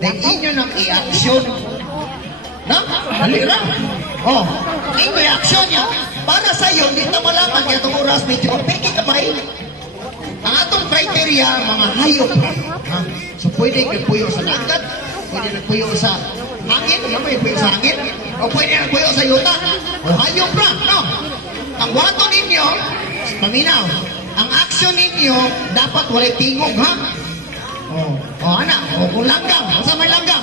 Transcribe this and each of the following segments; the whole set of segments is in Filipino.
then inyo nang i-action. No? Halira. Oh, inyo i-action niya. Para sa iyo, hindi na malaman niya itong oras, medyo peki kamay. Ang atong criteria, mga hayop. Ha? So, pwede nagpuyo sa dagat, pwede nagpuyo sa hangin, may puyo sa hangin, o pwede nagpuyo sa yuta, o hayop na, no? Ang wato ninyo, paminaw, ang action ninyo, dapat walay tingog, ha? O anak, o kung langgam, o sa may langgam,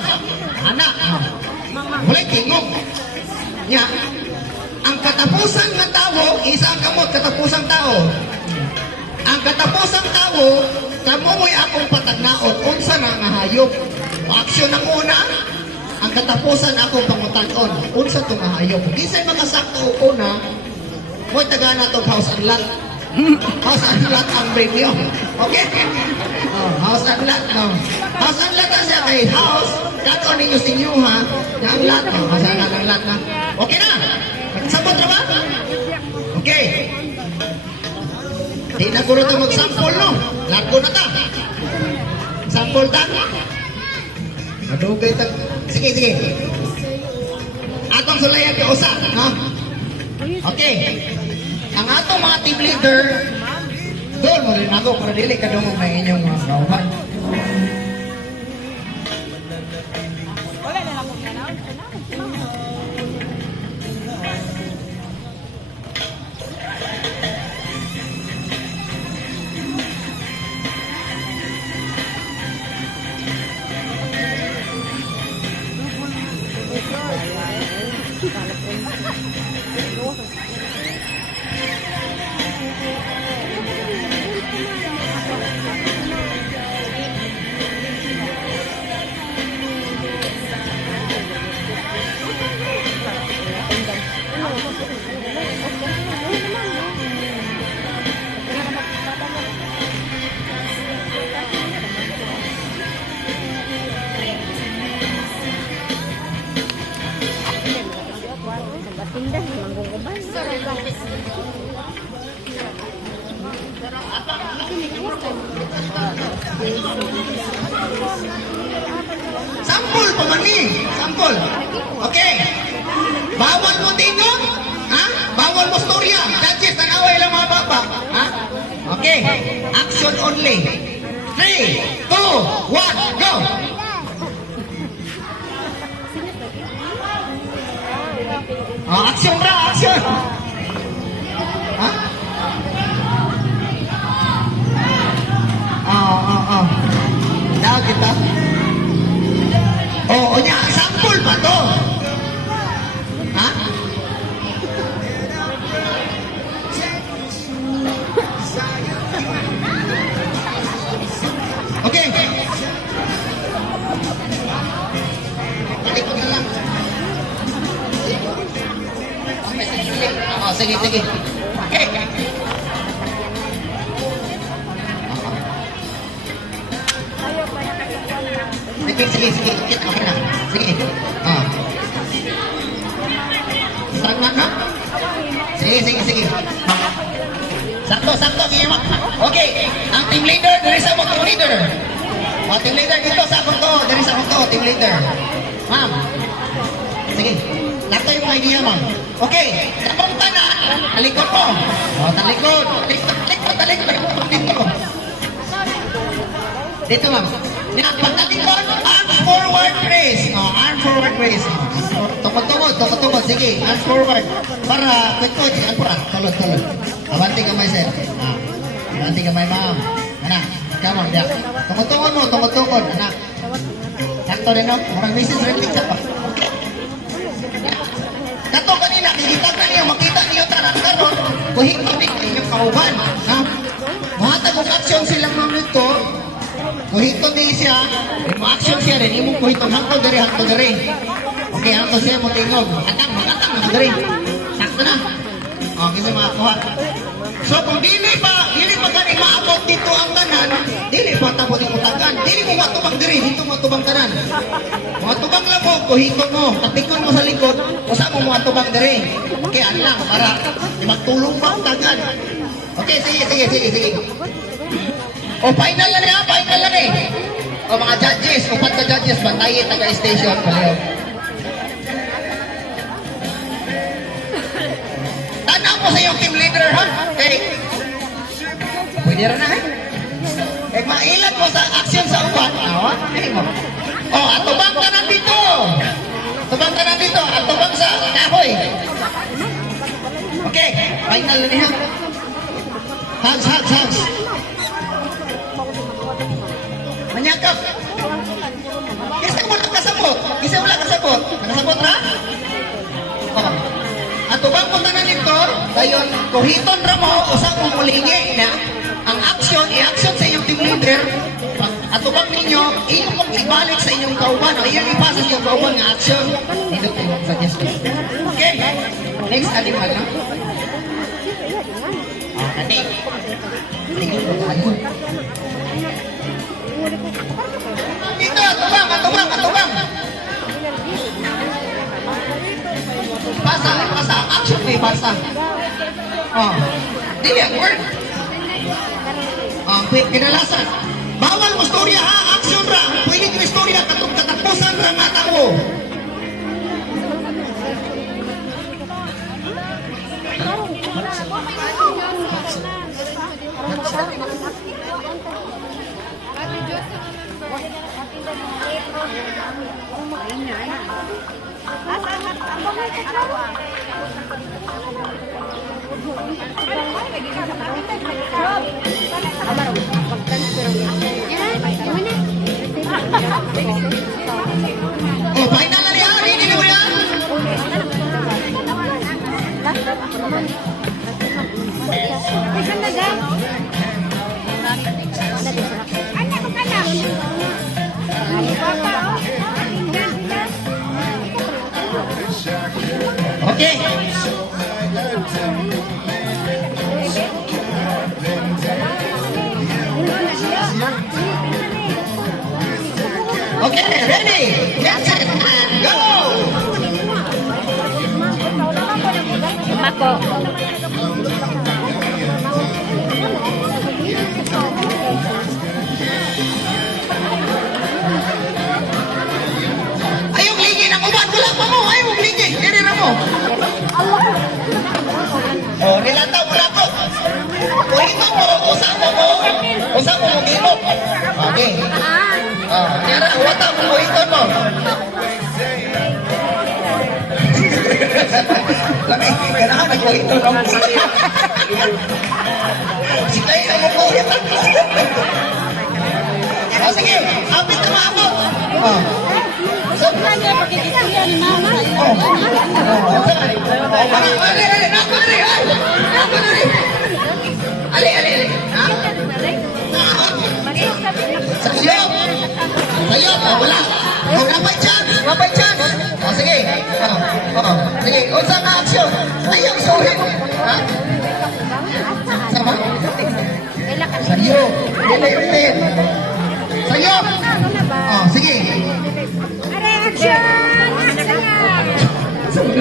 anak, walay tingog. Ya, ang katapusan ng tao, isa ang kamot, katapusang tao. Ang katapusang tao, kamumoy akong patagnaon, unsa na nga hayop. Aksyon ang una, ang katapusan akong pangutanon, unsa to nga hayop. Gisay makasakto una, mo'y taga na itong house and lot. House and lot ang premium. Okay? House and lot, no. House and lot na siya kay house, kato ninyo sinyo ha, na ang lot, no. House and lot na. Okay na? Sabot na ba? Okay. Di na ko ito mag-sample, no? Lago na ta. Sample ta. Madugay ta. Sige, sige. Atong sulayan ka usa, no? Okay. Ang atong mga team leader, doon mo rin ako para dili ka dumog na inyong mga kauban. Pindah manggung uban. Sampul pa man ni. Sampul. Okay. Bawal mo tingog. Ha? Bawal mo storya. Judges, tanaway lang mga baba. Ha? Okay. Action only. 3, 2, 1, go! Oh, action bro, action! Ha? Oh. Daw kita. Oh, nya sampul pa to. Ha? Okay. Talikod na lang. Oh, sige. Okay. Sige. Okay na. Sige. Sangat na? Sige. Sakto. Okay. Ang team leader, dari sa mga leader. O, team leader dito sa akong to. Dari sa akong to, team leader. Ma'am. Sige. Sakto yung mga idea, ma'am. Okay. Napunta na. Talikod mo. O, talikod. Talikod. Dito, ma'am. Pagtalikod, arms forward raise. Arm forward raise. Tungkod. Sige, arms forward. Para, kwit-kwit. Tulod. Abanti kamay, sir. Abanti kamay, ma'am. Anak, come on, yak. Tungkod. Anak. Sakto rin, no? Marang misis, relik ka pa. Kato kanina, kikita ka niyo, makita niyo tanan karon, kuhit-kuhit niyo kauban. Mahatag og action silang mamito. Kuhiton din siya, mo-action siya rin, imong kuhiton hangtod diri. Okay, hangtod siya mo tingog. Makatang na diri. Sakto na. Okay, sa mga kuha. So, kung dili pa gani maabot dito ang tanan, dili pa tapos yung utagan. Dili mo matubang diri, dito matubang tanan. Matubang lang mo, kuhiton mo, tatikon mo sa likod, usa mo matubang diri. Okay, ano lang, para magtulong pa ang tagan. Okay, sige. O, final na eh. O mga judges, upat ka judges, bantayin taga-station. Palayo. Tanaw mo sa iyong team leader, ha? Okay. Pwede rin na, eh. Eh, mailan mo sa action sa upat. Awa, eh mo. O, atubang ka nandito. Atubang ka nandito. Atubang sa kahoy. Okay, final na niya. Hugs, hugs, hugs. Manyakap. Kasi mo nakasabot. Kasi wala kasabot. Nakasabot ra? Oh. Ato bang punta na nito? Dayon, kuhiton ra mo, usang umulingi na ang action, i-action sa inyong team leader. Ato bang ninyo, inyong kong ibalik sa inyong kauban. O inyong ipasa sa inyong kauban ng action. Ito kayo suggest ko. Okay. Next, ating na. Ating. Ito, atubang, atubang, atubang. Basa, basa. Action may basa. Oh. Dili ang word. Kinalasan. Bawal mo storya ha, action ra. Pwede ko istorya katong katapusan ra nga tao. Oh, final na niya. Ready na mo yan? Okay. Okay, ready? Get set and go! Mako. Ayong ligi ng uban. Wala pa mo. Ayong ligi. Diri na mo. Oh, nilataw mo lang ko. Uwito mo. Usang mo mo. Usang mo mo gino. Okay. Oh, nira. Wata mo mo. Uwito mo. Lami, kailangan nag-uwito na mo. Sige, ang mo po. Oh, sige. Apit na maabot. Oh. Sobrang niya pagkikisaya ni Mama. Oh. Ali. Ha? Sayo. Sayo. Wala. Kapay chance. Kapay chance. Oh, sige. Oh. Sige. Unsa ka action? Ayaw isuhin. Ha? Sama? Sayo. Dili. Sayo. Oh, sige. Action! Action!